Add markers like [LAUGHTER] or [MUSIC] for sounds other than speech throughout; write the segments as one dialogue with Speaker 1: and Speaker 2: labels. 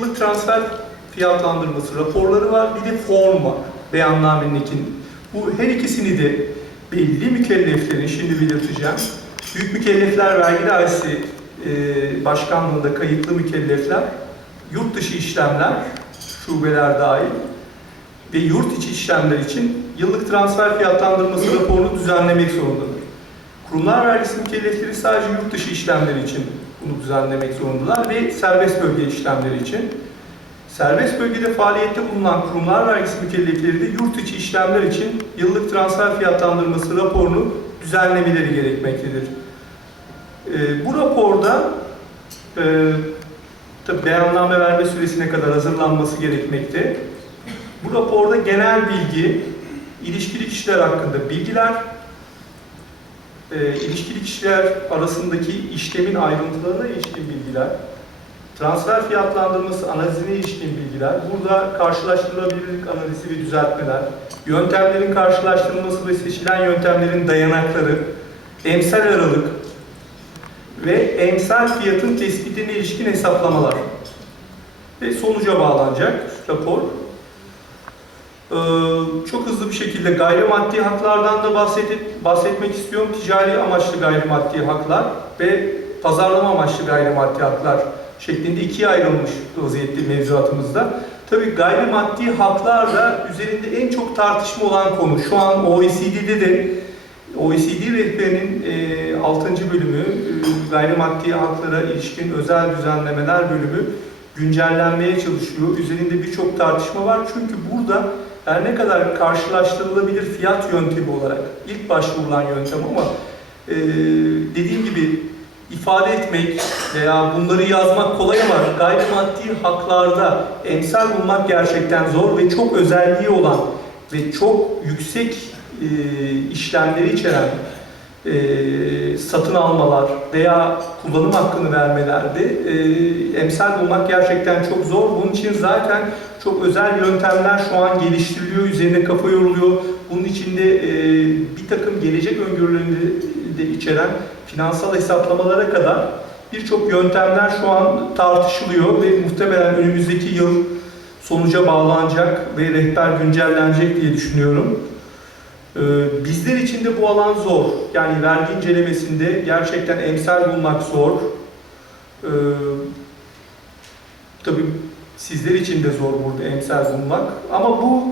Speaker 1: yıllık transfer fiyatlandırması raporları var, bir de form var beyannamenin Bu her ikisini de belli mükelleflerin, şimdi belirteceğim, büyük mükellefler vergi dairesi e, başkanlığında kayıtlı mükellefler, yurt dışı işlemler, şubeler dahil ve yurt içi işlemler için yıllık transfer fiyatlandırması raporunu düzenlemek zorundadır. Kurumlar vergisi mükellefleri sadece yurt dışı işlemler için bunu düzenlemek zorundalar ve serbest bölge işlemleri için. Serbest bölgede faaliyette bulunan kurumlar vergisi mükellefleri de yurt içi işlemler için yıllık transfer fiyatlandırması raporunu düzenlemeleri gerekmektedir. Ee, bu raporda e, tabii beyanname verme süresine kadar hazırlanması gerekmekte. Bu raporda genel bilgi, ilişkili kişiler hakkında bilgiler, e, ilişkili kişiler arasındaki işlemin ayrıntılarına ilişkin bilgiler, transfer fiyatlandırması analizine ilişkin bilgiler, burada karşılaştırılabilirlik analizi ve düzeltmeler, yöntemlerin karşılaştırılması ve seçilen yöntemlerin dayanakları, emsal aralık ve emsal fiyatın tespitine ilişkin hesaplamalar ve sonuca bağlanacak rapor. Ee, çok hızlı bir şekilde gayrimaddi haklardan da bahsedip, bahsetmek istiyorum. Ticari amaçlı gayrimaddi haklar ve pazarlama amaçlı gayrimaddi haklar şeklinde ikiye ayrılmış vaziyette mevzuatımızda. Tabii gayrimaddi haklar da üzerinde en çok tartışma olan konu. Şu an OECD'de de OECD rehberinin e, 6. bölümü e, gayrimaddi haklara ilişkin özel düzenlemeler bölümü güncellenmeye çalışıyor. Üzerinde birçok tartışma var. Çünkü burada her ne kadar karşılaştırılabilir fiyat yöntemi olarak ilk başvurulan yöntem ama e, dediğim gibi ifade etmek veya bunları yazmak kolay ama gayrimaddi haklarda emsal bulmak gerçekten zor ve çok özelliği olan ve çok yüksek e, işlemleri içeren e, satın almalar veya kullanım hakkını vermelerde e, emsal bulmak gerçekten çok zor. Bunun için zaten çok özel yöntemler şu an geliştiriliyor, üzerine kafa yoruluyor. Bunun içinde e, bir takım gelecek öngörülerini de içeren finansal hesaplamalara kadar birçok yöntemler şu an tartışılıyor ve muhtemelen önümüzdeki yıl sonuca bağlanacak ve rehber güncellenecek diye düşünüyorum. Ee, Bizler için de bu alan zor. Yani vergi incelemesinde gerçekten emsal bulmak zor. Ee, Tabii sizler için de zor burada emsal bulmak. Ama bu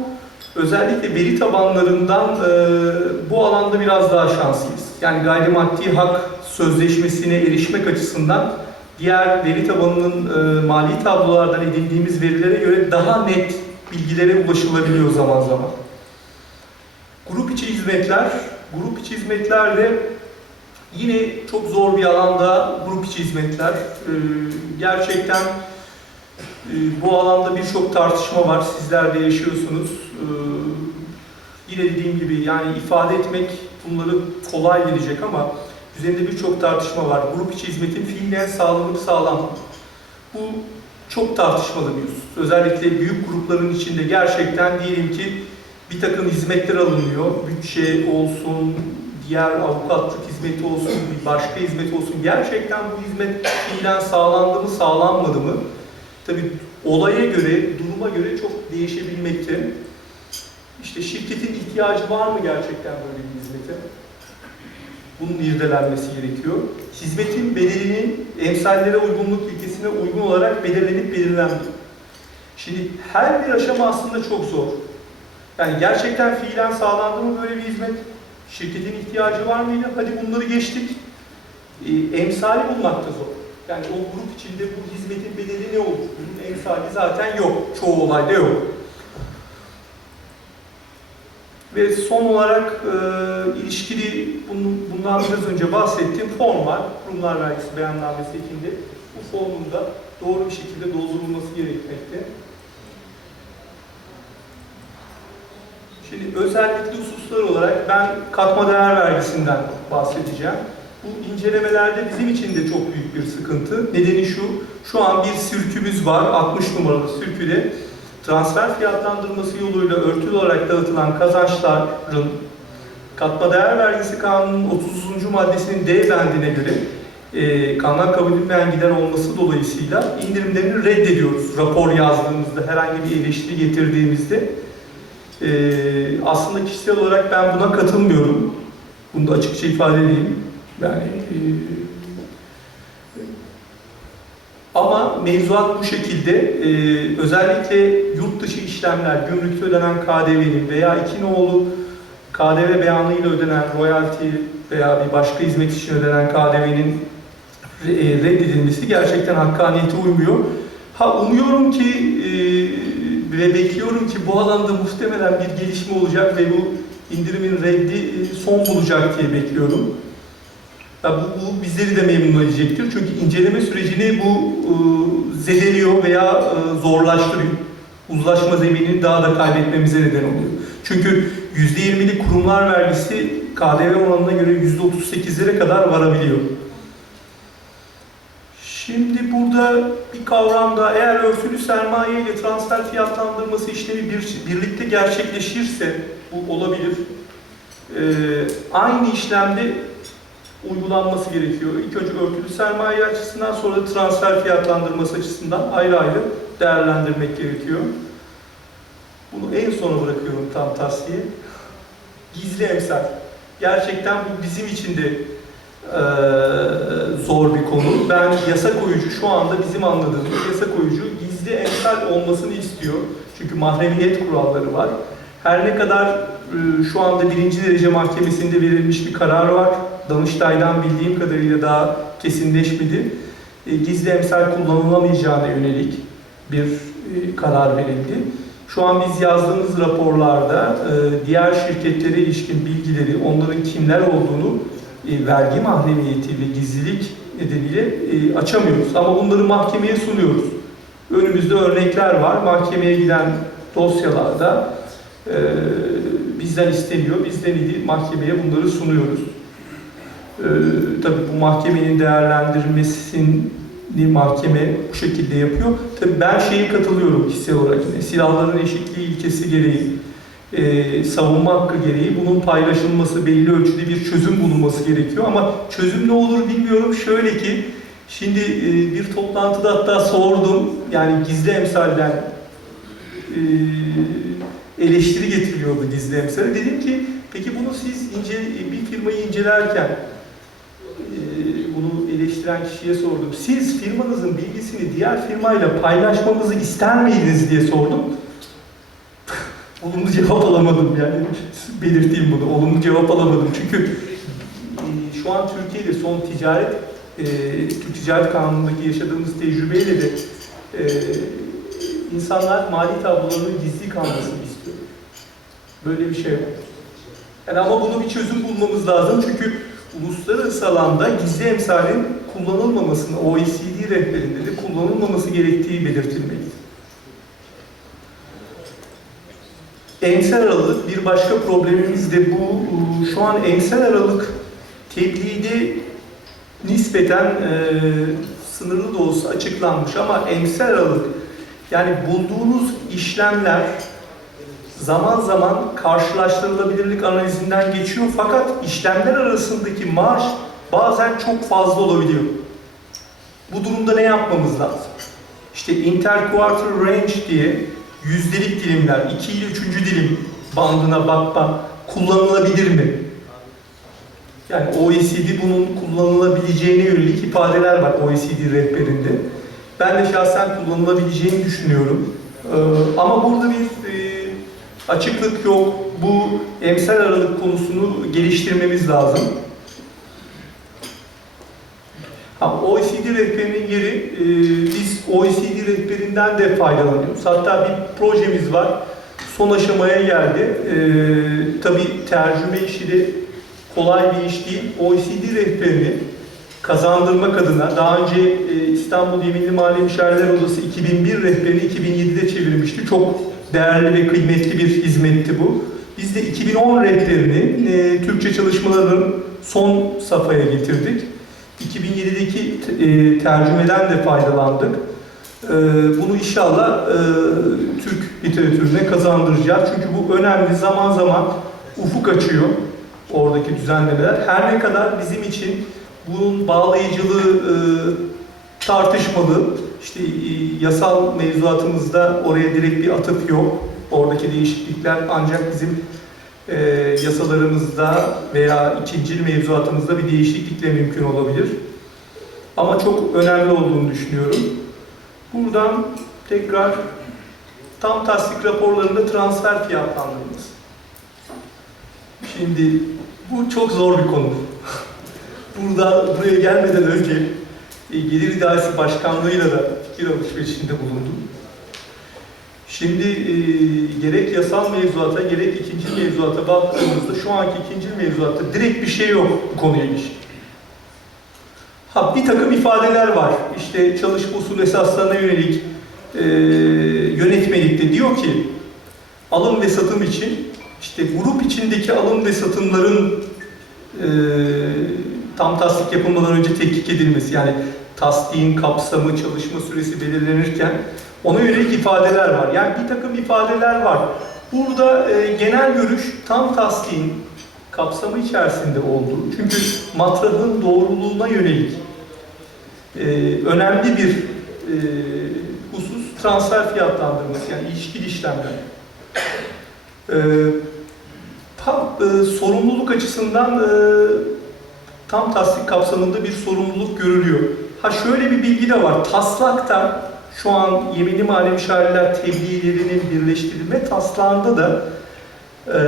Speaker 1: özellikle veri tabanlarından e, bu alanda biraz daha şanslıyız. Yani gayrimaddi hak sözleşmesine erişmek açısından diğer veri tabanının e, mali tablolardan edindiğimiz verilere göre daha net bilgilere ulaşılabiliyor zaman zaman. Grup içi hizmetler, grup içi hizmetler de yine çok zor bir alanda grup içi hizmetler. Ee, gerçekten e, bu alanda birçok tartışma var, sizler de yaşıyorsunuz. Ee, yine dediğim gibi yani ifade etmek bunları kolay gelecek ama üzerinde birçok tartışma var. Grup içi hizmetin fiilen sağlanıp sağlanmadığı. Bu çok tartışmalı bir husus. Özellikle büyük grupların içinde gerçekten diyelim ki bir takım hizmetler alınıyor. Bütçe olsun, diğer avukatlık hizmeti olsun, bir başka hizmet olsun. Gerçekten bu hizmet fiilen sağlandı mı, sağlanmadı mı? Tabii olaya göre, duruma göre çok değişebilmekte. İşte şirketin ihtiyacı var mı gerçekten böyle bir hizmete? Bunun irdelenmesi gerekiyor. Hizmetin bedelinin emsallere uygunluk ilkesine uygun olarak belirlenip belirlenmiyor. Şimdi her bir aşama aslında çok zor. Yani gerçekten fiilen sağlandı mı böyle bir hizmet? Şirketin ihtiyacı var mıydı? Hadi bunları geçtik. E, emsali bulmak da zor. Yani o grup içinde bu hizmetin bedeli ne olur? Bunun emsali zaten yok. Çoğu olayda yok. Ve son olarak e, ilişkili bunun, bundan biraz önce bahsettiğim form var. Kurumlar vergisi beyannamesi ekinde. Bu formun da doğru bir şekilde doldurulması gerekmekte. Şimdi özellikli hususlar olarak ben katma değer vergisinden bahsedeceğim. Bu incelemelerde bizim için de çok büyük bir sıkıntı. Nedeni şu, şu an bir sürkümüz var, 60 numaralı sürküde. Transfer fiyatlandırması yoluyla örtülü olarak dağıtılan kazançların katma değer vergisi kanunun 30. maddesinin D bendine göre e, kanunlar kabul edilmeyen gider olması dolayısıyla indirimlerini reddediyoruz. Rapor yazdığımızda, herhangi bir eleştiri getirdiğimizde. E, aslında kişisel olarak ben buna katılmıyorum. Bunu da açıkça ifade edeyim. Yani e, ama mevzuat bu şekilde e, özellikle yurt dışı işlemler, gümrükte ödenen KDV'nin veya iki nolu KDV beyanıyla ödenen royalty veya bir başka hizmet için ödenen KDV'nin e, reddedilmesi gerçekten hakkaniyete uymuyor. Ha umuyorum ki e, ve bekliyorum ki bu alanda muhtemelen bir gelişme olacak ve bu indirimin reddi e, son bulacak diye bekliyorum. Ya bu, bu bizleri de memnun edecektir. Çünkü inceleme sürecini bu e, zedeliyor veya e, zorlaştırıyor. Uzlaşma zeminini daha da kaybetmemize neden oluyor. Çünkü %20'lik kurumlar vergisi KDV oranına göre %38'lere kadar varabiliyor. Şimdi burada bir kavramda eğer örtülü sermaye ile transfer fiyatlandırması işlemi bir, birlikte gerçekleşirse bu olabilir. Ee, aynı işlemde uygulanması gerekiyor. İlk önce örtülü sermaye açısından sonra da transfer fiyatlandırması açısından ayrı ayrı değerlendirmek gerekiyor. Bunu en sona bırakıyorum tam tavsiye. Gizli emsal. Gerçekten bu bizim için de eee, zor bir konu. Ben yasa koyucu şu anda bizim anladığımız yasa koyucu gizli emsal olmasını istiyor. Çünkü mahremiyet kuralları var. Her ne kadar e, şu anda birinci derece mahkemesinde verilmiş bir karar var. Danıştay'dan bildiğim kadarıyla daha kesinleşmedi. E, Gizli emsal kullanılamayacağına yönelik bir e, karar verildi. Şu an biz yazdığımız raporlarda e, diğer şirketlere ilişkin bilgileri, onların kimler olduğunu e, vergi mahremiyeti ve gizlilik nedeniyle e, açamıyoruz. Ama bunları mahkemeye sunuyoruz. Önümüzde örnekler var. Mahkemeye giden dosyalarda e, bizden isteniyor. Bizden idi mahkemeye bunları sunuyoruz. E, tabii bu mahkemenin değerlendirmesini mahkeme bu şekilde yapıyor. Tabii ben şeye katılıyorum kişisel olarak yine. Silahların eşitliği ilkesi gereği, e, savunma hakkı gereği bunun paylaşılması, belli ölçüde bir çözüm bulunması gerekiyor. Ama çözüm ne olur bilmiyorum. Şöyle ki, şimdi e, bir toplantıda hatta sordum, yani gizli emsalden e, eleştiri getiriliyordu gizli emsale. Dedim ki, peki bunu siz ince, bir firmayı incelerken, e, bunu eleştiren kişiye sordum. Siz firmanızın bilgisini diğer firmayla paylaşmamızı ister miydiniz diye sordum. Olumlu cevap alamadım yani. Belirteyim bunu. Olumlu cevap alamadım. Çünkü e, şu an Türkiye'de son ticaret, e, Ticaret Kanunu'ndaki yaşadığımız tecrübeyle de e, insanlar mali tablolarının gizli kalmasını istiyor. Böyle bir şey var. Yani ama bunu bir çözüm bulmamız lazım. Çünkü uluslararası alanda gizli emsalin kullanılmamasını, OECD rehberinde de kullanılmaması gerektiği belirtilmekte. Emsal aralık bir başka problemimiz de bu. Şu an emsal aralık tebliğde nispeten e, sınırlı da olsa açıklanmış ama emsal aralık yani bulduğunuz işlemler zaman zaman karşılaştırılabilirlik analizinden geçiyor fakat işlemler arasındaki marj bazen çok fazla olabiliyor. Bu durumda ne yapmamız lazım? İşte interquarter range diye yüzdelik dilimler, 2 ile 3. dilim bandına bakma kullanılabilir mi? Yani OECD bunun kullanılabileceğine yönelik ifadeler var OECD rehberinde. Ben de şahsen kullanılabileceğini düşünüyorum. Ee, ama burada bir e, açıklık yok. Bu emsal aralık konusunu geliştirmemiz lazım. Ha, OECD rehberinin yeri, e, biz OECD rehberinden de faydalanıyoruz. Hatta bir projemiz var, son aşamaya geldi. E, tabii tercüme işi de kolay bir iş değil. OECD rehberini kazandırmak adına, daha önce e, İstanbul Yeminli Mali Müşavirler Odası 2001 rehberini 2007'de çevirmişti. Çok değerli ve kıymetli bir hizmetti bu. Biz de 2010 rehberini e, Türkçe çalışmalarının son safhaya getirdik. 2007'deki e, tercümeden de faydalandık. E, bunu inşallah e, Türk literatürüne kazandıracağız. Çünkü bu önemli zaman zaman ufuk açıyor oradaki düzenlemeler. Her ne kadar bizim için bunun bağlayıcılığı e, tartışmalı. İşte e, yasal mevzuatımızda oraya direkt bir atıf yok. Oradaki değişiklikler ancak bizim e, yasalarımızda veya ikinci mevzuatımızda bir değişiklikle mümkün olabilir. Ama çok önemli olduğunu düşünüyorum. Buradan tekrar tam tasdik raporlarında transfer fiyatlandırılması. Şimdi bu çok zor bir konu. [LAUGHS] Burada buraya gelmeden önce e, Gelir İdaresi Başkanlığı'yla da fikir alışverişinde bulundum. Şimdi e, gerek yasal mevzuata gerek ikinci mevzuata baktığımızda şu anki ikinci mevzuatta direkt bir şey yok bu konuya. Ha bir takım ifadeler var. İşte çalışma usulü esaslarına yönelik e, yönetmelikte diyor ki alım ve satım için işte grup içindeki alım ve satımların e, tam tasdik yapılmadan önce tetkik edilmesi yani tasdiğin kapsamı, çalışma süresi belirlenirken ona yönelik ifadeler var. Yani bir takım ifadeler var. Burada e, genel görüş tam tasdiğin kapsamı içerisinde olduğu. Çünkü matrahın doğruluğuna yönelik e, önemli bir e, husus transfer fiyatlandırması yani ilişkili işlemler. E, tam, e, sorumluluk açısından e, tam tasdik kapsamında bir sorumluluk görülüyor. Ha şöyle bir bilgi de var. Taslakta şu an yeminli mali müşavirler tebliğlerinin birleştirilme taslağında da e,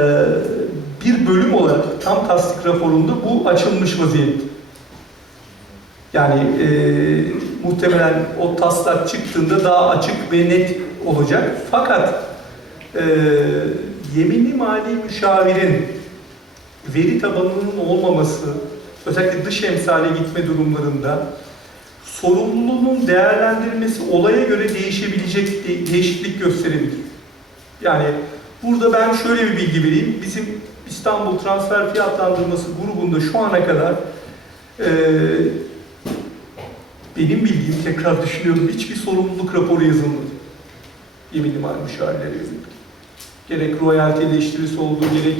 Speaker 1: bir bölüm olarak tam tasdik raporunda bu açılmış vaziyette. Yani e, muhtemelen o taslak çıktığında daha açık ve net olacak. Fakat e, yeminli mali müşavirin veri tabanının olmaması, özellikle dış emsale gitme durumlarında sorumluluğunun değerlendirilmesi olaya göre değişebilecek, de- değişiklik gösterebilir. Yani burada ben şöyle bir bilgi vereyim. Bizim İstanbul Transfer Fiyatlandırması grubunda şu ana kadar e, benim bildiğim, tekrar düşünüyorum, hiçbir sorumluluk raporu yazılmadı. Yeminli mali müşavirlere yönelik. Gerek royalty eleştirisi olduğu, gerek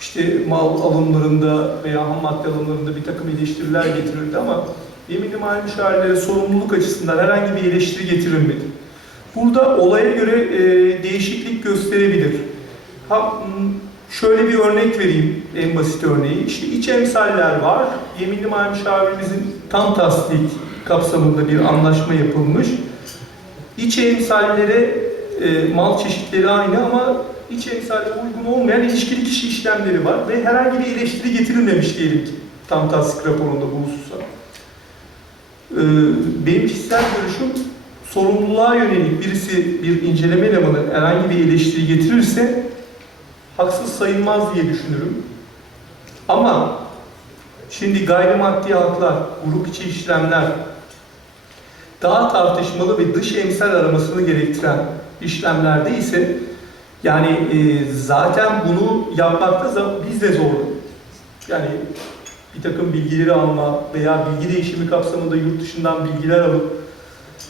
Speaker 1: işte mal alımlarında veya ham madde alımlarında bir takım eleştiriler getirildi ama yeminli mali müşavirlere sorumluluk açısından herhangi bir eleştiri getirilmedi. Burada olaya göre e, değişiklik gösterebilir. Ha, şöyle bir örnek vereyim, en basit örneği. İşte iç emsaller var. Yeminli mali müşavirimizin tam tasdik kapsamında bir anlaşma yapılmış. İç emsallere e, mal çeşitleri aynı ama iç emsalle uygun olmayan ilişkili kişi işlemleri var ve herhangi bir eleştiri getirilmemiş diyelim ki tam tasdik raporunda bu hususa. Ee, benim kişisel görüşüm sorumluluğa yönelik birisi bir inceleme elemanı herhangi bir eleştiri getirirse haksız sayılmaz diye düşünürüm. Ama şimdi gayrimaddi haklar, grup içi işlemler daha tartışmalı ve dış emsal aramasını gerektiren işlemlerde ise yani e, zaten bunu yapmakta biz de zorluyuz. Yani bir takım bilgileri alma veya bilgi değişimi kapsamında yurt dışından bilgiler alıp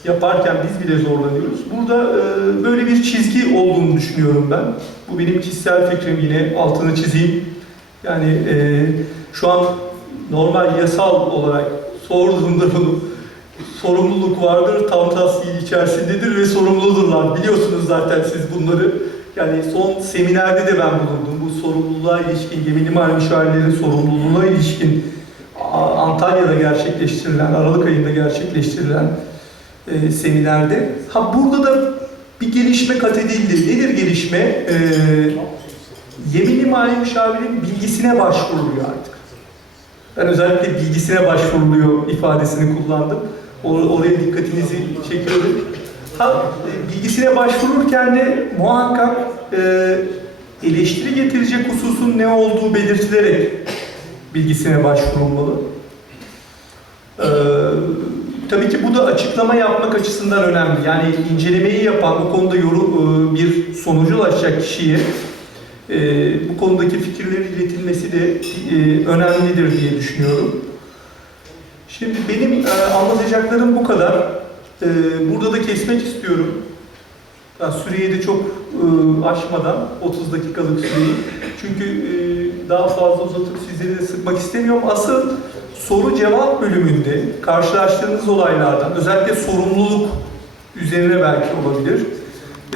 Speaker 1: yaparken biz bile zorlanıyoruz. Burada e, böyle bir çizgi olduğunu düşünüyorum ben. Bu benim kişisel fikrim yine altını çizeyim. Yani e, şu an normal yasal olarak sorduğumda bunu sorumluluk vardır, tam tasfiye içerisindedir ve sorumludurlar. Biliyorsunuz zaten siz bunları. Yani son seminerde de ben bulundum. Bu sorumluluğa ilişkin, yeminli mali müşavirlerin sorumluluğuna ilişkin Antalya'da gerçekleştirilen, Aralık ayında gerçekleştirilen e, seminerde. Ha burada da bir gelişme kat edildi. Nedir gelişme? E, yeminli mali müşavirin bilgisine başvuruluyor artık. Ben özellikle bilgisine başvuruluyor ifadesini kullandım. Or- oraya dikkatinizi çekiyorum. E, bilgisine başvururken de muhakkak e, eleştiri getirecek hususun ne olduğu belirtilerek bilgisine başvurulmalı. Ee, tabii ki bu da açıklama yapmak açısından önemli. Yani incelemeyi yapan, bu konuda yorum, e, bir sonuca ulaşacak kişiye e, bu konudaki fikirleri iletilmesi de e, önemlidir diye düşünüyorum. Şimdi benim e, anlatacaklarım bu kadar. E, burada da kesmek istiyorum. Ya, süreyi de çok e, aşmadan 30 dakikalık süreyi. Çünkü e, daha fazla uzatıp sizleri de sıkmak istemiyorum. Asıl soru cevap bölümünde karşılaştığınız olaylardan özellikle sorumluluk üzerine belki olabilir.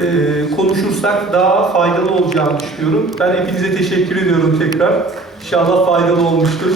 Speaker 1: Ee, konuşursak daha faydalı olacağını düşünüyorum. Ben hepinize teşekkür ediyorum tekrar. İnşallah faydalı olmuştur.